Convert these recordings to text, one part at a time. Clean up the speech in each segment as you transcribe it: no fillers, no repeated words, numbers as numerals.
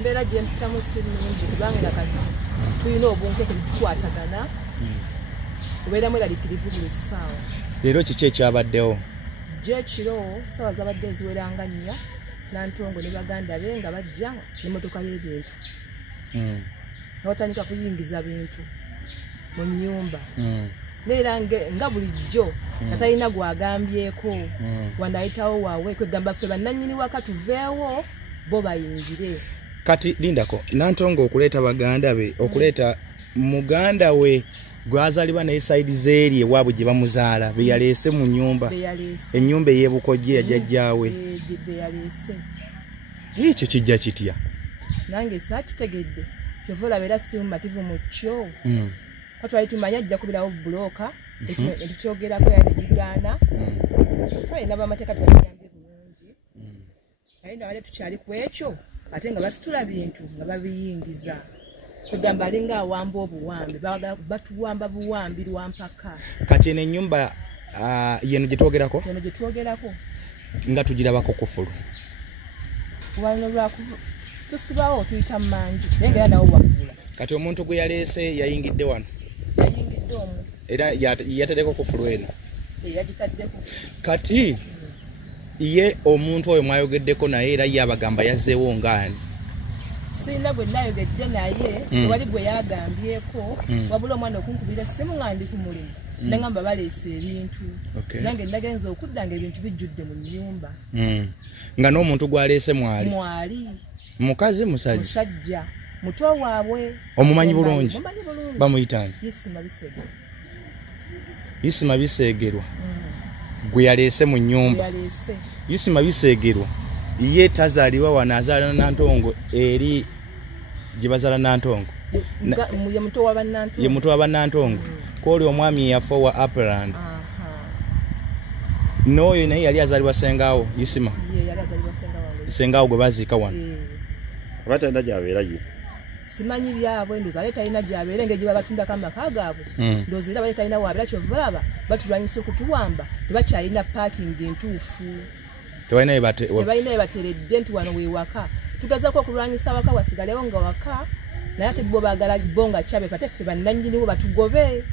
Embeera gye mpitamu si nnungi kubanga kati tulina obunke tukwatagana kubeeramu eraliikirivu buli ssaawa. Leero kiki ekyabaddewo? Ekiro ssaawa zabadde eziweranga 4 Nantongo ne baganda be nga bajja n'emmotoka y'ebintu nga batandika kuyingiza bintu mu nnyumba. Neera nga bulijjo nga talina gwagambyeko wandayitawo waabwe kwegamba ffe bannannyini waka tuveewo bo bayingire. Kati lindako Nantongo okuleeta baganda be okuleeta muganda we gwazalibwa naye saidi zeeri ewaabwe gye bamuzaala be yaleese mu nnyumba ennyumba ey'ebukojja ya jjajjaawe be yaleese. Ekyo kijja kitya? Nange saakitegedde kyova olaba era si mumativu mu kyo twali tumanya ajja kubirawo bulooka ekitwogerako yali gigaana twalina bamateeka twaliyambye bulungi naye nabale tukyali ku ekyo ate nga basitula bintu nga babiyingiza kugamba alinga awamba obuwambi batuwamba buwambi lwa mpaka. Kati eno ennyumba yeno gye twogerako nga tugirabako kufulu wano lwakuva tusibawo tuyita manju naye nga era nawo waggula. Kati omuntu gwe yaleese yayingidde wano yayingidde omu era yataddeko kufulu eno yagitaddeko. Kati ye omuntu oyo mwayogeddeko naye era ye abagamba yazzeewo ngaani? Sina gwe nayogedde naye tewali gwe yagambyeko wabula omwana okunkubira essimu nga ndi ku mulimu nagamba baleese ebintu nange nagenza okudda nga ebintu bijjudde mu nnyumba. Nga n'omuntu gwaleese mwali mukazi musajja muto waabwe omumanyi bulungi bamuyitani Isima Bisegerwa gwe yaleese mu nnyumba. Isima Bisegerwa ye tazaalibwa wano azaala Nantongo eri gye bazaala Nantongo ye muto wa Nantongo koli omwami yafa wa Upland n'oyo naye yali azaalibwa sengaawo Isima sengaawo gwe baziika wano. Abatenda gyabeera ye simanyi byabwe ndoza ale talina gyabeera engeri gye babatundako amaka gaabwe ndoza era bale talina wabeera kyova balaba batulwanyisa okutuwamba tebakyalina paakingi entuufu tebalina bye bateredde nti wano wewaka tugezaako okulwanyisa awaka wasigalewo nga waka naye ate bo baagala bo nga kyabe kate ffe bannannyiniwo batugobe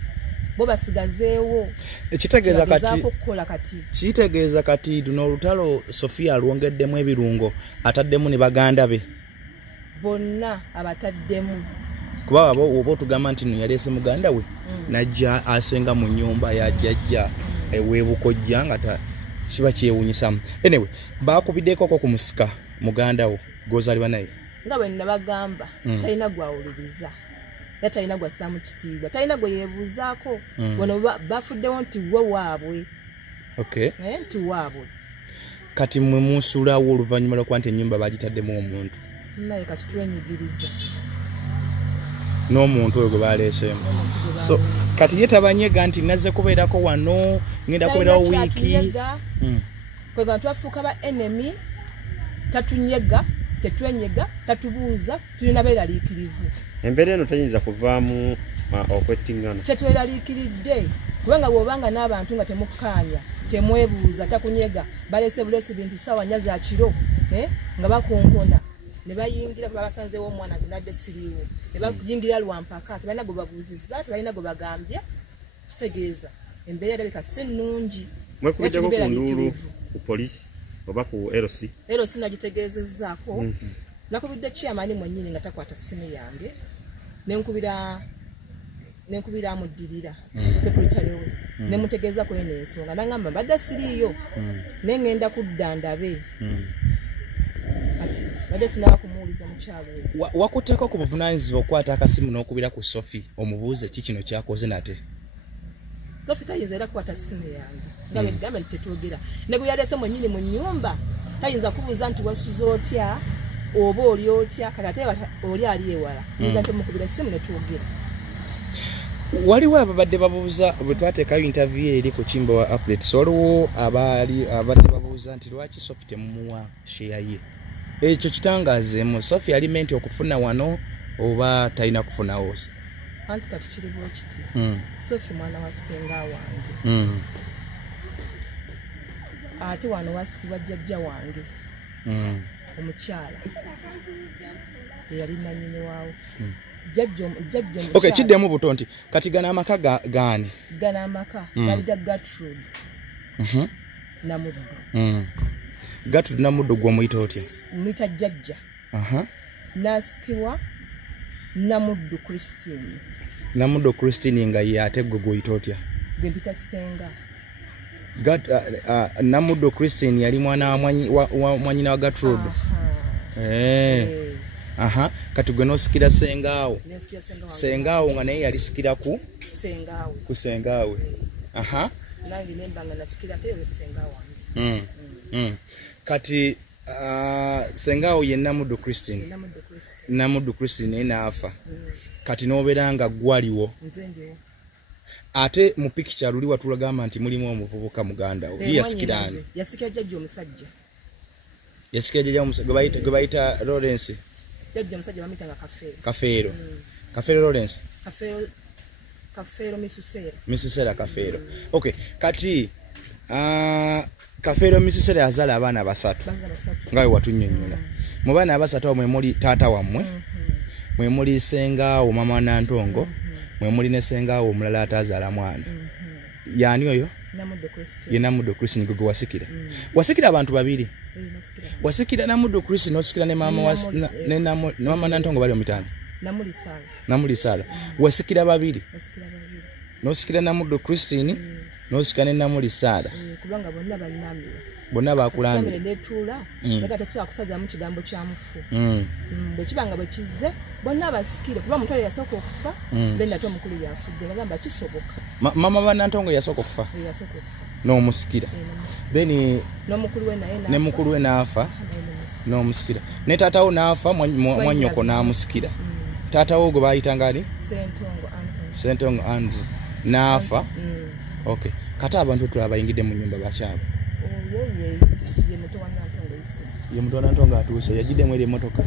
bo basigazeewo kitegeeza kati luno olutalo Sophie alwongeddemu ebirungo ataddemu ne baganda be bonna abataddemu kuba oba otugamba nti no yaleese muganda we najja asenga mu nnyumba ya jjajja ew'ebukojja nga kiba kyewunyisamu. Anyway baakubiddeko ku musika muganda wo gozalibwa naye nga bwe nabagamba talina gwawuliriza era talina gwassaamu kitiibwa talina gwe yeebuuzaako wano bafuddewo nti we waabwe nti waabwe. Kati mwe musuulawo oluvannyuma lwokuba nti ennyumba bagitaddemu omuntu naye kati twenyigiriza n'omuntu oyo gwe baleeseemu so kati ye tabanyega nti nazze kubeerako wano ngenda kubeerawo wiiki kwega twafuuka ba enemy tatunyega tetwenyega tatubuuza tulina beeraliikirivu. Embeera eno tayinza kuvaamu okwettingana kyetweraliikiridde kubanga bw'obanga n'abantu nga temukkaanya temwebuuza takunyega baleese buleesi bintu ssaawa 4 za kiro nga bakonkona ne bayingira kuba basanzeewo omwana zinadde siriiwo ne bayingira lwampaka tebalina gwe babuuzizza tebalina gwe bagambya kitegeeza embeera erabika si nnungi. mwekubiddeko ku nduulu ku poliisi oba ku LC nagitegeezezzaako nakubidde chairman mwennyini nga takwata ssimu yange nenkubira amuddirira secretary we nemutegeeza ku eno ensonga nangamba mbadde siriiyo nengenda kudda ndabe ati badde sinaba kumuwuliza omukyalo we. Wakutteko ku buvunaanyizibwa okukwata akasimu n'okubira ku Sophie omubuuze ki kino kyakoze nate? Sophie tayinza era kukwata ssimu yange nga begamba nti tetwogera ne gwe yaleese mwennyini mu nnyumba tayinza kubuuza nti wasuze otya oba oli otya kati ate oli ali ewala yinza nti omukubira essimu ne twogera. Waliwo ababadde babuuza bwe twateekayo interview eri ku Kimba wa Updates waliwo abadde babuuza nti lwaki Sophie temumuwa share ye. Ekyo kitangaazeemu Sophie alimenti okufuna wano oba talina kufunawo? Anti kati kiri bwe kiti Sophie mwana wa ssenga wange ate wano wasikibwa jjajja wange omukyala yali nannyini waawo. Okay, kiddemu buto nti kati gana amaka gaani? Gana amaka gali ga Gertrude Namuddu. Gertrude Namuddu gwe omuyita otya? Muyita jjajja. N'asikibwa Namuddu Christine. Namuddu Christine nga ye ate gwe gw'oyita otya? Gwe mpita ssenga. Namuddu Christine yali mwana wa mwanyina wa Gertrude. Kati gwe n'osikira sengaawo. Sengaawo nga naye yali sikira ku sengaawe. Nange nemba nga nasikira ate yo sengaawo. Kati sengaawo ye Namuddu Christine. Namuddu Christine n'afa. Kati n'obeera nga gwaliwo. Nze ndiwo. Ate mu pikicha luli watulagamba nti mulimu omuvubuka muganda wo. Yasikirani. Yasikira jjajja omusajja. Yasikira jjajja omusajja gwe bayita Lawrence. Jjajja omusajja bamitanga Kafeero. Kafeero. Kafeero Lawrence. Kafeero Misusera. Misusera Kafeero. Okay, kati Kafeero Misusera yazala abaana basatu. Ngawe watunnyonnyola. Mu baana abasatu mwe muli taata wammwe. Mwe muli sengaawo mama Nantongo. Mwe muli ne sengaawo omulala atazaala mwana. Yani oyo? Namuddu Christine. Ye Namuddu Christine gwe wasikira. Wasikira abantu babiri. Wasikira Namuddu Christine nosikira ne mama mama Nantongo bali omitano. Namuli Sala. Wasikira babiri. Nosikira Namuddu Christine nosikira ne Namuli Sala. Kubanga bonna bannambira. Bonna bakulambira. Family netula daga tetsa kusaza mu kigambo kya mufu. Bwe kibanga bwe kizze bonna basikire kuba mutwe yasooka okufa then ate omukulu yafudde bagamba kisoboka. Mama wa Nantongo yasooka okufa. Yasooka okufa. N'omusikira. Then n'omukulu we naye ne mukulu we n'afa n'omusikira. Ne taata wo n'afa mwannyoko n'amusikira. Taata wo gwe bayitanga ali? Sentongo Andrew. N'afa. Okay. Kata abantu tulabayingidde mu nnyumba bakyabo. Ye muto wa Nantongo atuuse yajidde mwere emotoka.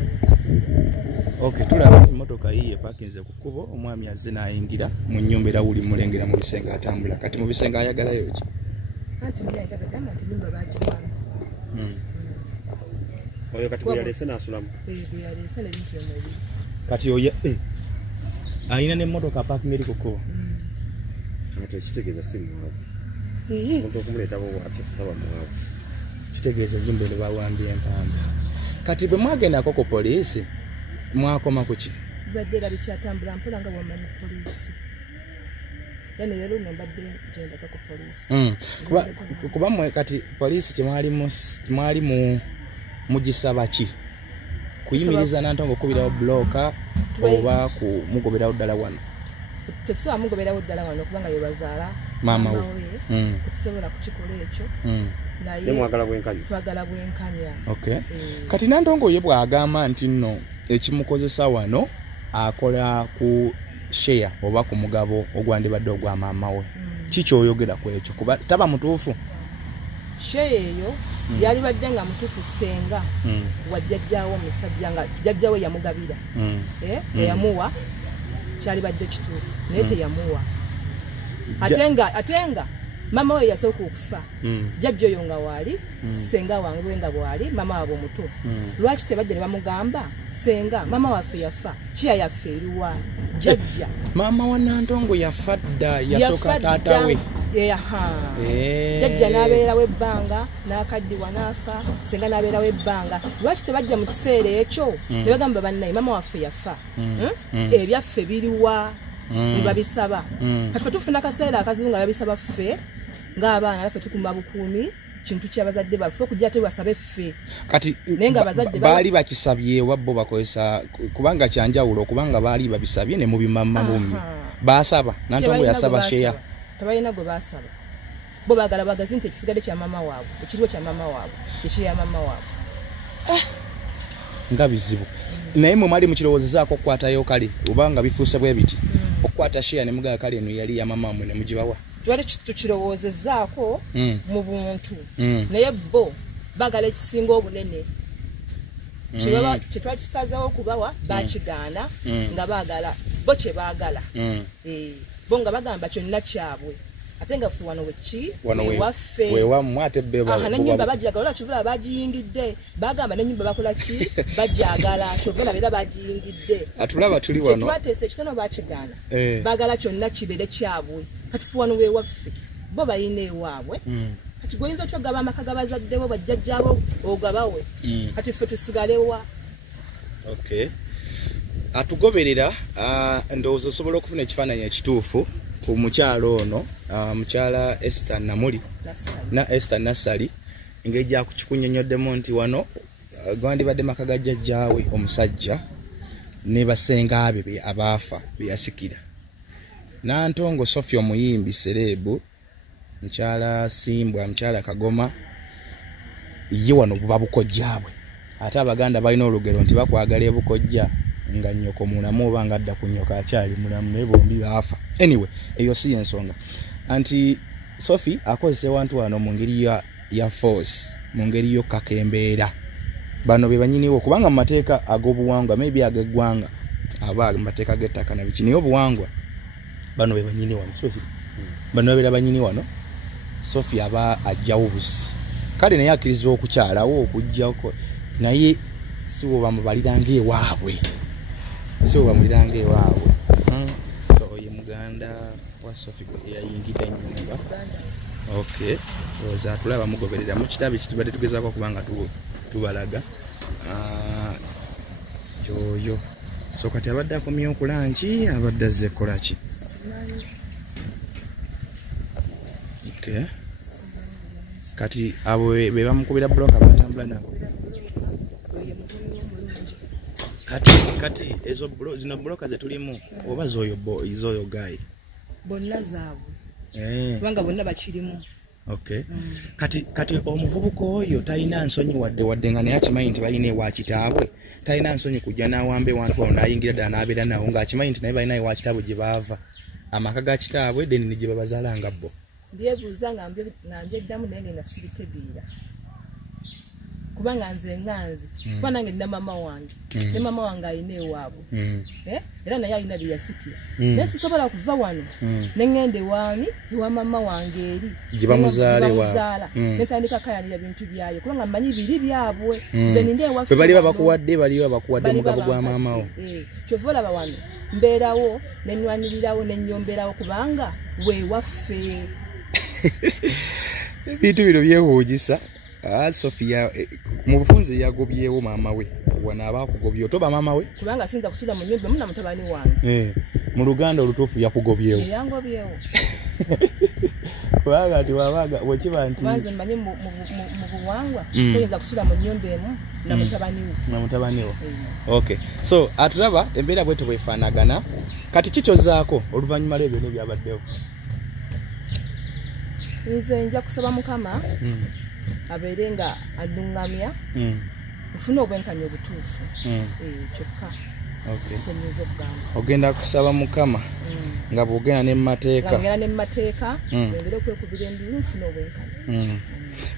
Okay, tulaba emotoka yiye pakinze ku kkubo omwami azze n'ayingira mu nnyumba era wuli mulengera mu bisenge atambula. Kati mu bisenge ayagalayo ki? Anti muli ayagala anti nyumba bagiwamu. Oyo kati bwe yalese n'asulamu. Bwe yalese n'ebintu byomuli. Kati oyo ayina n'emmotoka pakinga eri ku kkubo. Ate ekitegeeza si mwavu. Omuntu okumuleeta bw'atyo taba mwavu. Kitegeeza ennyumba eno bawambye empamba. Kati bwe mwagendako ku poliisi mwakoma ku ki? Badde era bikyatambula mpola nga bw'omanyi poliisi. Then leero mbadde gyendako ku poliisi. Kuba mmwe kati poliisi kyemwali mugisaba ki? Kuyimiriza Nantongo okubirawo bulooka oba kumugoberawo ddala wano? Tetusobola mugoberawo ddala wano kubanga ye bazaala maama we. Tetusobola kukikola ekyo. Naye mwagala bwenkanya. Twagala bwenkanya. Okay. Kati Nantongo ye bw'agamba nti nno ekimukozesa wano akola ku share oba ku mugabo ogwandibadde ogwa maama we. Kiki oyogera ku ekyo? Kuba taba mutuufu. Share eyo yali badde nga mutuufu senga wajjajjaawo omusajja nga jjajjaawe yamugabira. Yamuwa kyali badde kituufu naye teyamuwa. Ate nga mama we yasooka okufa. Jjajja oyo nga waali senga wange nga bwali mama waabwe omuto. Lwaki tebajja ne bamugamba senga mama waffe yafa kiya yaffe eruwa jjajja. Mama wa Nantongo yafa dda yasooka taata we. Jjajja n'abeerawo ebbanga n'akaddiwa n'afa senga n'abeerawo ebbanga. Lwaki tebajja mu kiseera ekyo ne bagamba bannaye mama waffe yafa ebyaffe biriwa ne babisaba. Kati ffe tufuna akaseera akazibu nga babisaba ffe ng'abaana naffe tukuma bukuumi kintu ky'abazadde baffe okujja tebasabe ffe. Kati baali bakisabye wabbo bakozesa kubanga kyanjawulo kubanga baali babisabye ne mubimamma bumbi baasaba Nantongo yasaba sheya. Tabalina gwe baasaba bo baagala bagazi nti ekisigadde kya mama waabwe ekiriwo kya mama waabwe ekya mama waabwe. Nga bizibu. Naye mwe mwali mukirowoozezaako okukwatayo kale obanga bifuuse bwe biti okukwata sheya ne mugala kale eno yali ya mama mmwe ne mugibawa? Twali tukirowoozezaako mu buntu naye bo baagala ekisinga obunene. Kye twali tusazeewo okubawa bakigaana nga baagala bo kye baagala. Bo nga bagamba kyonna kyabwe atenga fu wano wechi waffe wewammwe ate nenyumba bajagala Kyovola bagiyingidde bagamba nenyumba bakola ki bajagala Kyovola bera bagiyingidde atulaba tuli wano twatese ekitono bakigaana bagala kyonna kibere kyabwe kati fu wano wewaffe bo bayina ewaabwe kati goyinza okyogaba amaka gabazaddewo bajjajjabo ogabawe kati ffe tusigalewa. Okay, atugoberera ndowooza osobola okufuna ekifaananyi ekituufu ku mukyalo ono mukyala Esther Namuli na Esther Nassali engeri gyakikunyonyoddemu nti wano gwandibadde maka ga jjajjaawe omusajja ne basenga be abaafa beyasikira. Nantongo Sophie omuyimbi serebu, mukyala Simbwa, mukyala Kagoma ye wano buba bukojjaabwe. Ate Abaganda balina olugero nti bakwagala ebukojja nga nnyoko mulamu oba nga adda ku nnyoko akyali mulamu naye bombi baafa. Anyway, eyo si ensonga. Anti Sophie akozesa ewantu wano mu ngeri ya force, mu ngeri y'okakembeera. Bano be banyiniwo kubanga mu mateeka ag'obuwangwa maybe ag'eggwanga aba mu mateeka g'ettaka na biki naye obuwangwa bano be banyini wano. Sophie bano beera banyini wano. Sophie aba ajjawo busi kale naye akkirizibwa okukyalawo okujjako naye si bwoba mubaliranga ewaabwe, si bwoba muliranga ewaabwe. So ye muganda wa Sophie gwe yayingidde ennyumba. Okay, oza tulaba mugoberera mu kitabu kitubadde tugezaako kubanga tubalaga yoyo. So kati abadde akomye okulanki abadde azze kukola ki? Okay, kati abo be bamukubira bloka batambula nabo. Kati ezo zino bloka ze tulimu oba zoyo guy bonna zaabwe kubanga bonna bakirimu. Okay, kati omuvubuka oyo talina nsonyi wadde nga naye akimanyi nti balina ewa kitaabwe. Talina nsonyi kujja n'awambe wantu wano n'ayingira ddala n'abeera nawo ng'akimanyi nti naye balina ewa kitaabwe gye baava amaka ga kitaabwe deni ne gye babazaalanga bo. Byebuuza nga nbyeddamu naye nga sibitegeera kubanga nze nganze kuba nange nina mama wange ne mama wange alina ewaabwe era naye alina bye yasikira naye sisobola kuva wano ne ŋŋenda ewaani ewa mama wange eri gye bamuzaala netandika kayanira bintu byayo kubanga mmanyi biri byabwe nze ninde ewaffe baliba bakuwadde mugabo gwa maamawo. Kyova olaba wano mbeerawo ne nnwanirirawo ne nnyombeerawo kubanga weewaffe. Ebintu bino byewuunyisa. Sophia mu bufunze yagobyewo maama we wana abakugobye otoba maama we kubanga sinza kusula mu nyumba muna mutabani wange mu Luganda olutuufu yakugobyewo yangobyewo kubanga ati wabaga wekiba nti banze mmanyi mu buwangwa toyinza kusula mu nyumba emu na mutabani wo. Okay, so atulaba embeera bwete bwefaanagana kati kikyozaako oluvannyuma lw'ebyo byabaddewo. Nze nja kusaba Mukama abeere nga addungamya nfune obwenkanya obutuufu kyokka. Okay, kyemyinza okugamba ogenda kusaba Mukama nga bwogenda ne mu mateeka engeri okwekubira endulu nfune obwenkanya.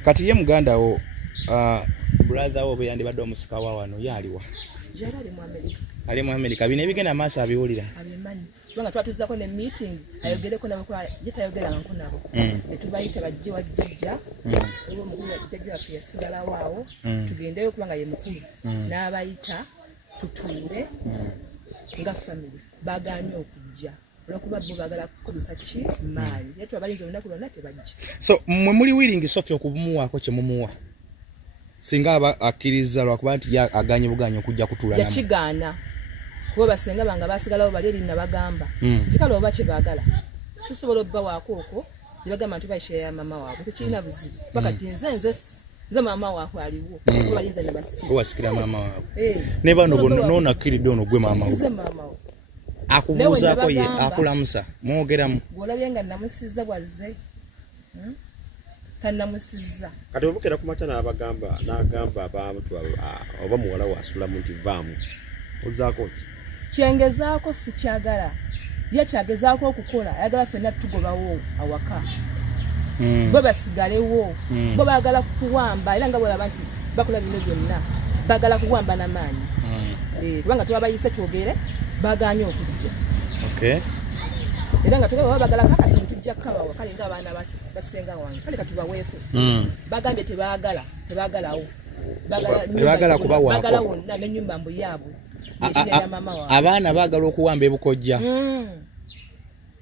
Kati ye muganda wo brother wo bwe yandibadde omusika wa wano yaliwa? Jala ali mu Amerika. Ali mu Amerika. Bino ebigenda maaso abiwulira? Abimanyi. Kubanga twatuzzako ne meeting ayogereko nabo kwa yetayogerangako nabo. Netubayita bajje wajjajja ewo omukulu wajjajja waffe yasigalawo awo tugendeyo kubanga ye mukulu n'abayita tutuule nga family bagaanye okujja olwokuba bo baagala kukozesa ki maanyi ye twabalinze olunaku lwonna tebajja. So mwe muli willing Sophie okumuwaako kye mumuwa singa aba akkiriza lwakuba nti aganye buganye okujja kutula namu? Yakigaana kuba basenga banga basigalawo bali eri nabagamba kikala oba kye baagala tusobola obbawaako okwo ne bagamba nti baisha ya mama waabwe tekirina buzibu bakati nze mama waabwe aliwo kuba balinze ne basikira wasikira mama waabwe ne bano noonakkiridde ono gwe mama we akubuuzaako ye akulamusa mwogeramu bw'olabye nga namusizza bwazze tanamusizza kati obukera ku mata n'agamba abantu oba muwala wasulamu nti vaamu ozaako ki kyengezaako sikyagala ye kyagezaako okukola ayagala ffenna tugobawo awaka bo basigalewo bo baagala kuwamba era nga bwolaba nti bakola bino byonna baagala kuwamba n'amaanyi kubanga twabayise twogere baganye okujja okay era nga tugaba baagala kakati tujja kukabawa kale ng'abaana basenga wange kale katubaweeko bagambye tebaagalawo baagala kubawaako baagala wonna n'ennyumba mbu yaabwe ya mama waabwe abaana baagala okuwamba ebukojja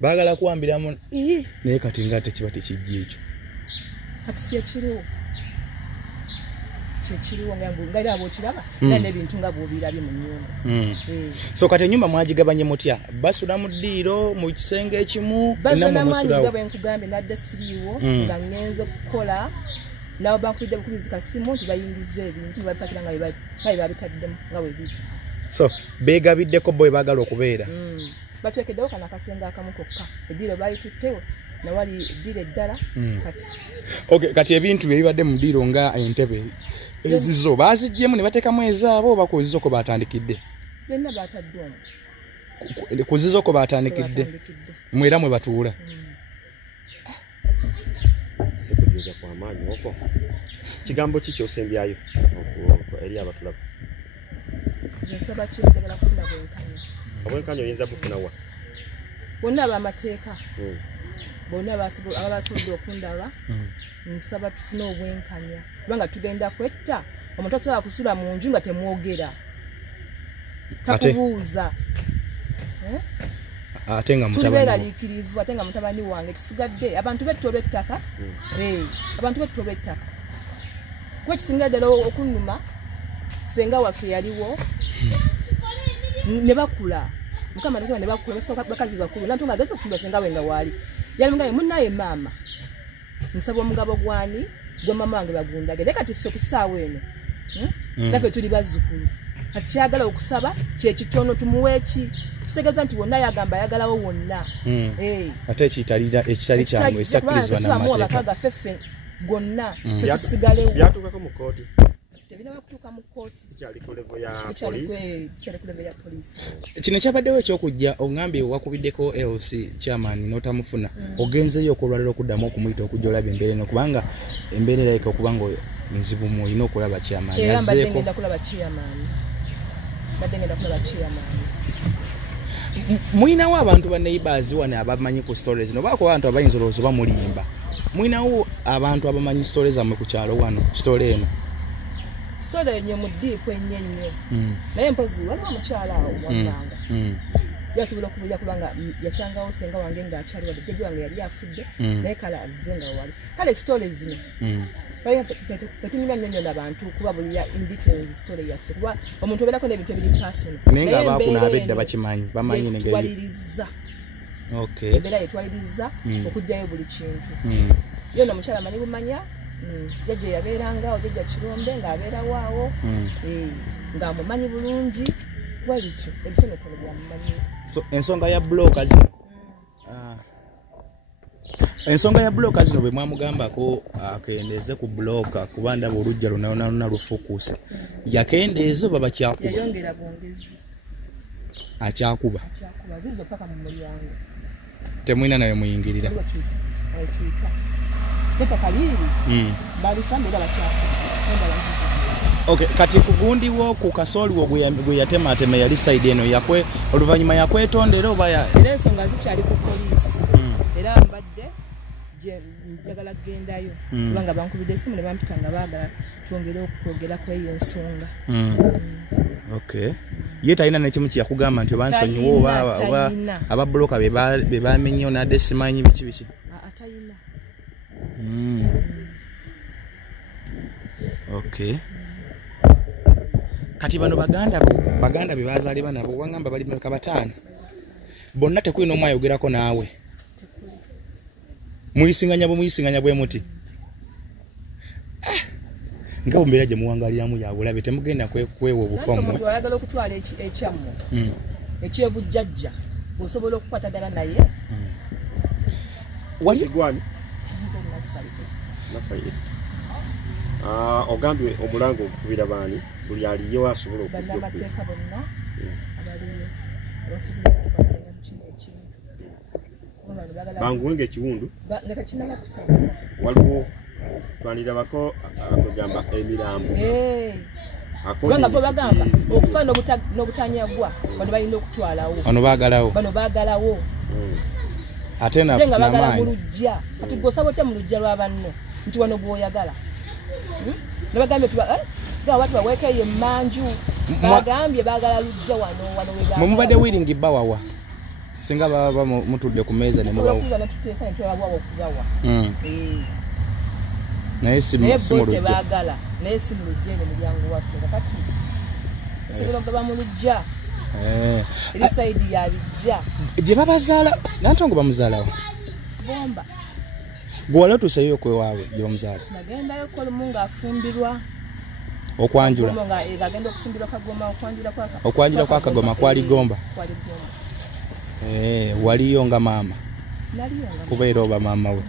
baagala kuwambiramu naye kati nga tekiba tekijja ekyo kati kyekiriwo ngaera bwokiraba era n'ebintu nga bwobirabye mu nnyumba so kati ennyumba mwagigabanye mutya basula mu ddiiro mu kisenge ekimu bazenamwanyiga bwe nkugambye nadda siriiwo nga ngenze okukola nabo bankubidde bukubizi kasimu nti bayingiza ebintu babipakira nga babitaddemu nga webiri so beegabiddeko bo baagala okubeera batwekeddewo kana akasenga akamu kokka eddiiro bayituttewo nawali eddiiro eddala kati kati ebintu byebibadde mu ddiiro nga entebe ezizo baaziggyemu ne bateekamu ezaabo oba ku zizo ko baatandikidde byonna baataddeomu ku zizo ko baatandikidde mwera mwe batuula sekujoja kwa maanyi okwo kigambo ki kyosembyayo eri abatulaba nsaba kyendagala kufuna obwenkanya oyinza bufuna wa bonna ab'amateeka bonna abasobodde okundaba nsaba tufune obwenkanya kubanga tugenda kwetta omuntu asobola kusula mu nju nga temwogera takubuuza ate nga tulibeeraliikirivu ate nga mutabani wange kisigadde abantu betta olw'ettaka abantu betta olw'ettaka kuba ekisinga ddala okunnuma senga waffe yaliwo ne bakula mukama nakuba ne bakula bafa bakazi bakulu nantonga ageze okufumba senga we nga waali yali mugaye munnaye maama nsaba omugabo gwani gwe mama wange bagundage naye kati ffe ku ssaawa eno naffe tuli bazzukulu kati kyagala okusaba kyekitono tumuweeki kitegeeza nti wonna yagamba ayagalawo wonna ate ekitali kyangu ekitakkirizibwa n'amateeka abakaga ffeffe gonna ffe tusigalewo byatuukako mu kooti tebinaba kutuuka mu kooti kikyali ku levo ya poliisi kino kyabaddewo ekyokujja ogambye wakubiddeko LC chairman n'otamufuna ogenzeyo okulwaliro okuddamu okumuyita okujja olaba embeera eno kubanga embeera erabika okubanga nzibu mu olina okulaba chairman mbadde ngenda kulaba chairman muyinawo abantu ba neighbors wane abamanyi ku stories no baako abantu abayinza olowooza oba mulimba muyinawo abantu abamanyi stories zammwe ku kyalo wano story eno story enyo mu ddiipu ennyo naye mpozi waliwo omukyala awo wamanga yasobola okubulya kubanga yasangawo senga wange ng'akyali wadde jjajja wange yali afudde naye kale azze nga wali kale story zino tetunyuma nnyo n'abantu kubabulira in details story yaffe kuba omuntu obeerako n'ebintu ebiri personal naye nga abaakuna abedda bakimanyi bamanyi netwaliriza embeera yetwaliriza okuggyayo buli kintu yona omukyala amanyi bumanya jjajja yabeerangaawo jjajja kirombe ng'abeerawo awo ng'amumanyi bulungi walikyo ebitonotono byamumanyi so ensonga ya bloka zino ensonga ya bloka zino bwe mwamugambako akendeeze ku bloka kuba ndaba olujja lunaluna lufukuuse yakendeeze oba bakyakuba yayongera bwongezi akyakuba zizo paka mu mulyango temwina nawe muyingirira okay kati kugundiwo ku kasooliwo gwe yatematema yali side eno yakwe oluvannyuma yakwetondera oba era ensonga zikyali ku poliisi era mbadde njagala kugendayo kubanga bankubidde esimu ne bampita nga baagala twongere okwogera ku eyo ensonga okay ye talina nekimu kyakugamba nti obansonyiwa oba ababuloka be bamenyewo nadde simanyi biki atayina okay kati bano baganda be bazaalibwa nabo wangamba bali meka bataano bonna tekulina omu ayogerako naawe muyisinganya bwe muti nga mbeera gye muwangaliramu yabulabe temugenda kwewa obukomo ayagala okutwala ekyammu ekyebujjajja osobola okukwatagana naye wali gwani ogambye omulango okukubira baani buli aliyo asobola okubannamateeka bonna abaliyo abasobola okubasalira mu kino ekintu banguwenga ekiwundu nga tekinaba kusaba waliwo twandirabako akugamba emirambo kubanga bo bagamba okufa n'obutanyagwa bano balina okutwalawo bano baagalawo ate na jenga bagala mulujja ati gosabo tya mulujja lwa banno nti wano bwoyagala nabagambe tuba watu waweke ye manju bagambye bagala lujja wano webagala mumubade wiringi bawawa singa baba mutudde ku meza ne mubawo naye simulujja bagala naye simulujja ne mulyango waffe kati sigolo gaba mulujja eri saidi ya bijja je babazaala Nantongo bamuzaalawo bomba gwala tusayo kwe wawe je bamuzaala nagenda yo ko lumunga afumbirwa okwanjula nga egagenda okufumbirwa kagoma okwanjula kwa kagoma kwali gomba waliyo nga mama kubeera oba mama we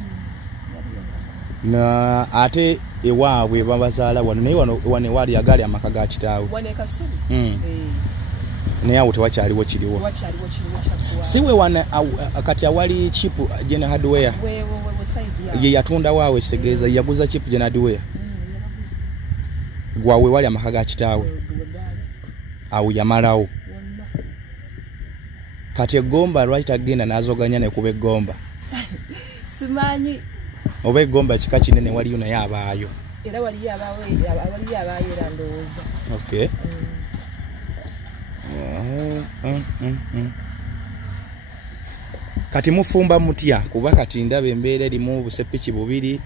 na ate ewaabwe babazaala wano naye wano wali agali amaka ga kitaawe naye awo tewakyaliwo kiriwo siwe wana kati awali chip Jena Hardware ye yatunda waawe kitegeeza yaguza chip Jena Hardware gwawe wali amaka ga kitaawe awo yamalawo kati egomba lwaki agenda n'azoganya ne kuba egomba simanyi oba egomba kika kinene waliyo naye abaayo era waliyo abaayo era ndowooza okay kati mufumba mutya kuba kati ndaba embeera erimu busepiki bubiri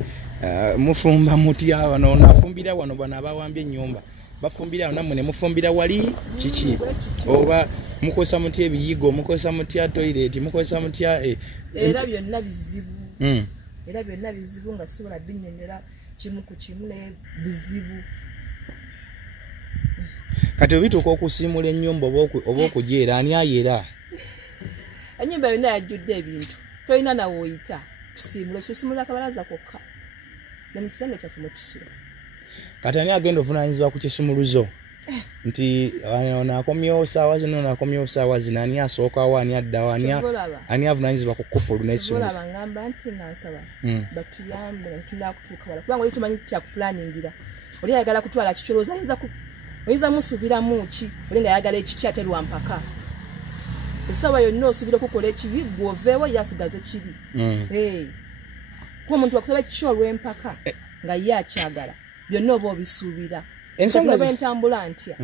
mufumba mutya wano nafumbira wano bana abawambye ennyumba bafumbira namwe ne mufumbira wali kiki oba mukozesa mutya ebiyigo mukozesa mutya toilet mukozesa mutya era byonna bizibu era byonna bizibu nga sobola binnyonnyola kimu ku kimu naye bizibu kati obituuka okusiimula ennyumba oba okugyera ani ayera ennyumba yonna yajjudde ebintu tolina nawe oyita tusiimula akabalaza kokka ne mu kisenge kyaffe mwe tusula kati ani agenda ovunaanyizibwa ku kisumuluzo nti onaakomyewo saawa zino onaakomyewo saawa zino ani asookawo ani addawo ani avunaanyizibwa ku kufulu n'ekisumuluzo ngamba nti nansaba batuyambe tunakutuuka wala kubanga oli tumanyi kyakupulaningira oli ayagala kutwala kikyolooza oyinza musuubiramu ki oli nga ayagala ekiki ate lwampaka essaawa yonna osuubira okukola ekibi gwoveewo yasigaze kiri kuba omuntu wakusaba ekiki olw'empaka nga ye akyagala byonna oba obisuubira entambula ntya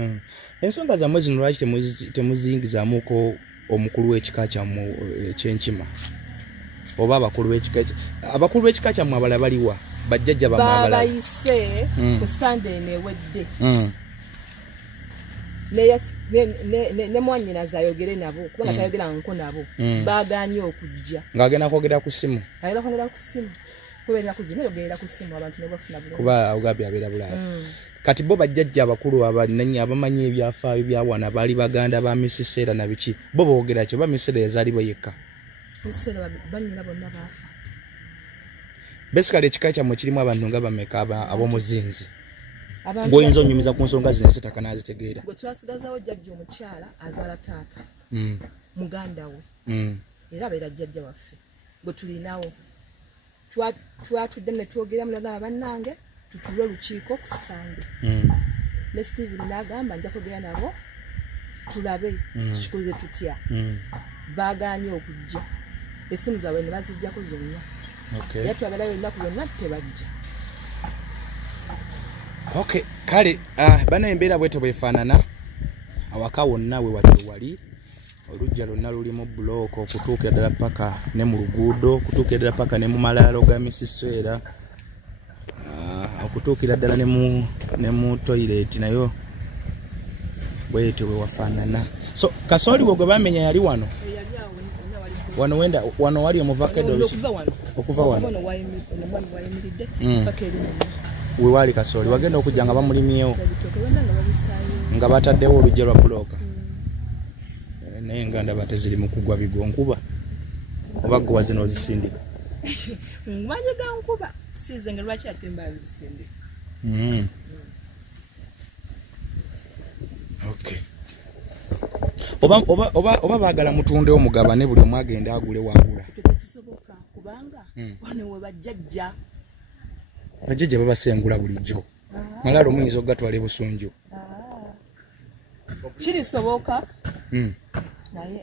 ensonga zammwe zino lwaki temuziyingizaamuko omukulu w'ekika kyammwe ekyenkima oba abakulu b'ekika kyammwe abala baliwa bajjajja babayise ku Sunday neewedde ne mwanyina zayogere nabo kubanga tayogeranko nabo baaganye okujja ng'agenda kwogera ku ssimu kubeera ku zino yogerera ku ssimu abantu ne bafuna bulungi kuba ogambye abeera Bulaaya kati bo bajjajja abakulu abamanyi ebyafaayo bya wana baali baganda ba misiseera na biki bo boogera kyo ba misiseera yazaalibo yekka misiseera bannyina bonna baafa basically ekika kyammwe kirimu abantu nga bameka ab'omuzinzi ng'oyinza onyumiza ku nsonga zino zitaka n'azitegeera gwe twasigazawo jjajja omukyala azaala taata muganda we era abeera jjajja waffe gwe tulinawo twatudde ne twogera mulagamba bannange tutule olukiiko ku Sande ne Steven n'agamba nja kwogera nabo tulabe tukikoze tutya baaganye okujja essimu zaabwe ne baziggyako zonna era twabalayo ennaku yonna tebajja okay kale bano embeera bwete bwefaanana awaka wonna we wati wali olujja lwonna lulimu buloko okutuukira ddala paka ne mu luguudo okutuukira ddala paka ne mu malaalo ga misiseera okutuukira ddala ne mu toilet nayo bwete bwe wafaanana so kasooli gwe bamenya yali wano wano wali omuvakado okuva wano we wali kasooli wagenda okujja nga bamulimyewo nga bataddewo olujja lwa bulooka naye nga ndaba teziri mu kugwa bigwa nkuba oba gwa zino ozisindika manyi ga nkuba size nga lwaki ate mba zisindika okay oba baagala mutundewo mugabane buli omu agenda agule wagula tekisoboka kubanga wano we bajjajja babasengula bulijjo malaalo muyinza okugatwala ebusunju kirisoboka naye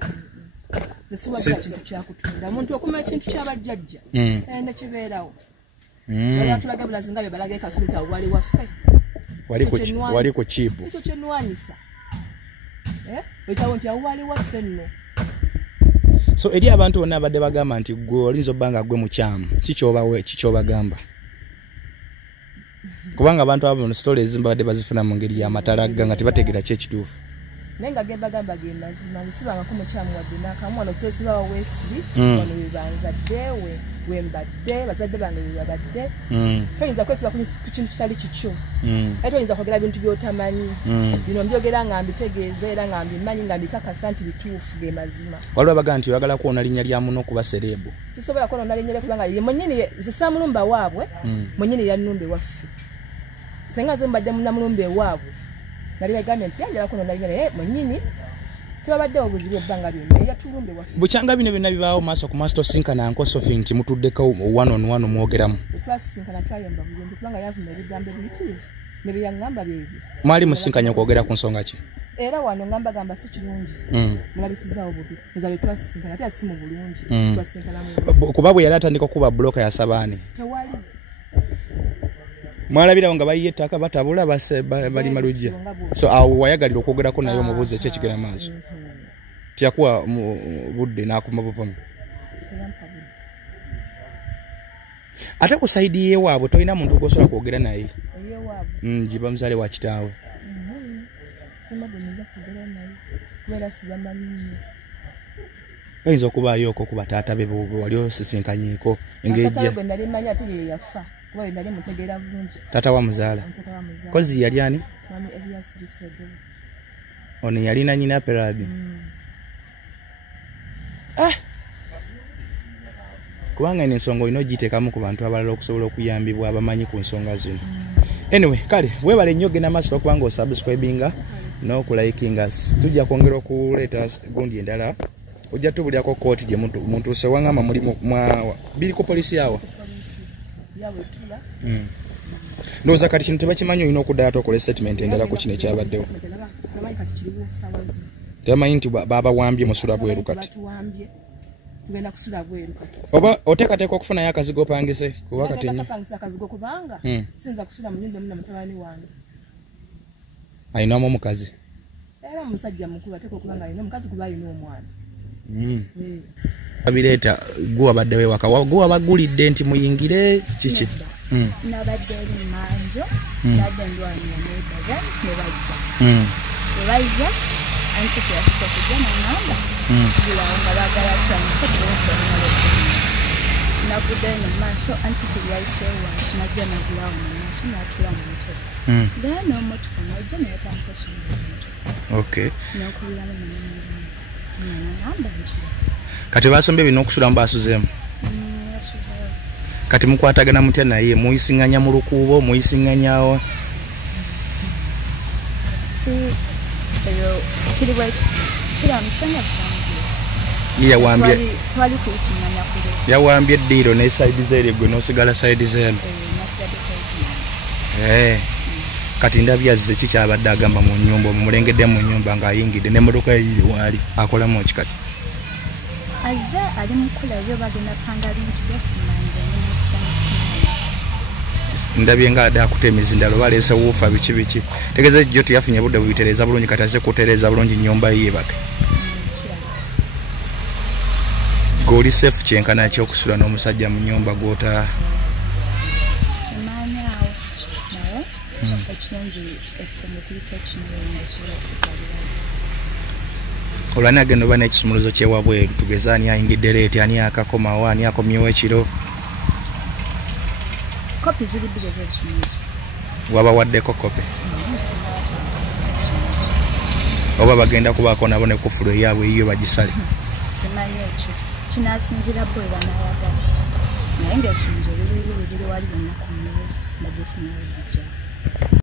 zesiwadde kintu kyakutunda omuntu okuma ekintu kyabajjajja ene kibeerawo kyatulaga bulazi nga bye balaga ekasubita wali waffe wali ku chibu ekyo kyenwanyisa wetawo nti awali waffe nno. So eri abantu bonna abadde bagamba nti gwe olinza obbanga gwe mukyamu kikyobagamba kubanga abantu abo mu stories ezimba badde bazifuna mu ngeri y'amatalaga nga tebategeera ki ekituufu naye nga gebagamba ge mazima nzisibanga ko mukyamu wadde n'akamu wano sesiba waweesiri wano webanzadde wembadde bazadde bange webabadde toyinza kwesiba ku kintu kitali kikyo ate oyinza kwogera bintu by'otamanyi bino mbyogera nga mbitegeeza era nga mbimanyi nga mbikakasa nti bituufu ge mazima. Waliwo abaga nti oyagala kuwona linnya lya muno kuba serebu sisobola kuwona linnya lye kubanga ye mwennyini zisamulumba waabwe mwennyini yannumba ewaffe senga zembadde munnamulumba ewaabwe nali bagambye nti yanjala kuwona linnya lye mwennyini tebabaddewo obuzibu ebbanga byonna yatulumbe waffe. Bukyanga bino byonna bibaawo maaso ku maaso tosinkana nko Sophie nti mutuddeko one on one mwogeramu twasinkana twayamba bulungi kubanga yavuma ebigambo ebiyitirivu ne bye yaŋŋamba byebyo. Mwali musinkanya okwogera ku nsonga ki? Era wano ngamba gamba si kirungi mulabisizaawo bubi nzabe twasinkana ate asi mu bulungi twasinkana mu kuba bwe yali atandika okuba buloka yasabaani tewali mwalabirawo nga bayiye ettaka batabula bali malujja so awo wayagalira okwogerako naye omubuuzi ekyekigera maaso tiyakuwa budde n'akuma buvumu ate ku saidi yewaabwe tolina muntu gwosobola kwogera naye giba muzaale wa kitaawe oyinza okubaayooko ku bataata be wali osisinkanyeko engejja tata wa muzaala kozi yali ani ono yalina nyina peradi kubanga eno ensonga olina ogiteekamu ku bantu abalala okusobola okuyambibwa abamanyi ku nsonga zino. Anyway kale weebale nnyo ogenda maaso okubanga osubscribinga n'okulayikinga tujja kwongera okuleeta gundi endala ojja tubulyako kooti gye muntu sewangamba mulimu biri ku polisi yawo ndowooza kati kino tebakimanyi olina okuddayo tokola statement endala ku kino ekyabaddewo tebamanyi nti babawambye musula bweru kati oba oteekateeka okufunayo akazigo opangise kuba kati nnyo ayinamu omukazi era omusajja mukulu ateeka okuba nga alina omukazi kuba alina omwana abireeta gwe wabaddewo ewaka gwe wabagulidde nti muyingire kiki nabadde eri manjo nadde ndwanira nebaga nebajja bwebazza anti kuyasisa okujja nangamba gulawo nga bagala twanise tuwetwanaleko naguddeyo mu maaso anti kulyayiseewo wanti najja nagulawo mu maaso natula mu ntebe then n'omotoka najja nayatandika osomba omuntu nokubiramu nangamba nkira kati basombye bino okusulamu basuzeemu kati mukwatagana mutya naye muyisinganya mu lukuubo muyisinganyaawo kiri bwekiti kiramusanga yawambye twali kuyisinganya kule yawambye eddiiro ne saidi zeeri gwe n'osigala saidi zeenu kati ndabye azze kikyabadde agamba mu nnyumba omulengedde mu nnyumba ng'ayingidde n'emmotoka eyiri waali akolamu ki kati azze ali mukola byo bagenda panga bintu byasimanga ndabye nga adde akuta emizindalo baleese wuufa biki biki tegeeza jjo teyafunye budde bubitereeza bulungi kati azze kutereeza bulungi nnyumba yiyebake goli sefu kyenkana ky'okusula n'omusajja mu nnyumba gw'ota simanyawo naye ekirungi ekisenge kuliko ekinyeesobola okukalira olwani agenda oba n'ekisumuluzo kyewabweru tugeze ani ayingidde leeti ani akakomawo ani akomyewo ekiro kopi ziri bbiri ez'ebisumuluzo wabawaddeko kopi oba bagenda kubaako nabo ne kufulu eyaabwe eyiyo bagisale simanyi ekyo kinasinzira bwe banayagala naye ng'ebisumuluzo biri wali bonna ku mmeza bagesinawo bijja